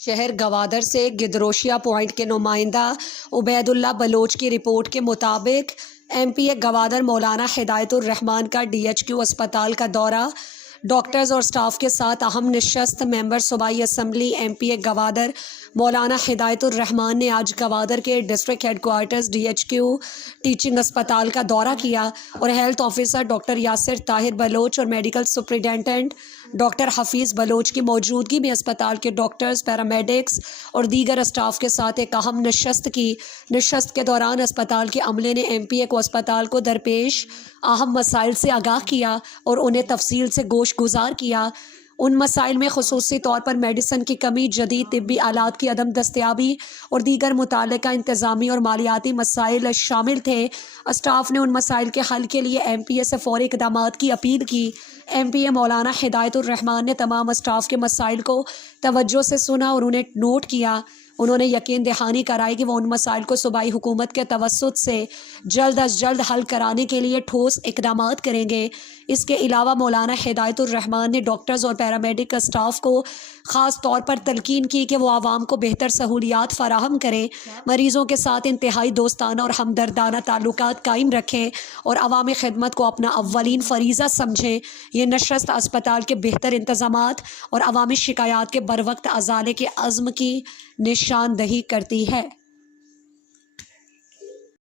شہر گوادر سے گدروشیا پوائنٹ کے نمائندہ عبید اللہ بلوچ کی رپورٹ کے مطابق M P A Gwadar Maulana Hidayat الرحمان کا DHQ اسپتال کا دورہ، ڈاکٹرز اور سٹاف کے ساتھ اہم نشست۔ ممبر صوبائی assembly M P A Gwadar Maulana Hidayat ur-Rehman نے آج گوادر کے district headquarters DHQ teaching اسپتال کا دورہ کیا اور health officer doctor Yasir Tahir Baloch اور medical superintendent doctor Hafeez Baloch کی موجودگی میں اسپتال کے ڈاکٹرز، پیرامیڈکس اور دیگر اسٹاف کے ساتھ ایک اہم نشست کی۔ نشست کے دوران اسپتال کے عملے نے ایم پی اے کو اسپتال کو درپیش اہم مسائل سے آگاہ کیا اور انہیں تفصیل سے گوش گزار کیا۔ ان مسائل میں خصوصی طور پر میڈیسن کی کمی، جدید طبی آلات کی عدم دستیابی اور دیگر متعلقہ انتظامی اور مالیاتی مسائل شامل تھے۔ اسٹاف نے ان مسائل کے حل کے لیے ایم پی اے سے فوری اقدامات کی اپیل کی۔ ایم پی اے مولانا ہدایت الرحمان نے تمام اسٹاف کے مسائل کو توجہ سے سنا اور انہیں نوٹ کیا۔ انہوں نے یقین دہانی کرائی کہ وہ ان مسائل کو صوبائی حکومت کے توسط سے جلد از جلد حل کرانے کے لیے ٹھوس اقدامات کریں گے۔ اس کے علاوہ مولانا ہدایت الرحمان نے ڈاکٹرز اور پیرامیڈک اسٹاف کو خاص طور پر تلقین کی کہ وہ عوام کو بہتر سہولیات فراہم کریں، مریضوں کے ساتھ انتہائی دوستانہ اور ہمدردانہ تعلقات قائم رکھیں اور عوامی خدمت کو اپنا اولین فریضہ سمجھیں۔ یہ نشست اسپتال کے بہتر انتظامات اور عوامی شکایات کے بروقت ازالے کے عزم کی نشاندہی کرتی ہے۔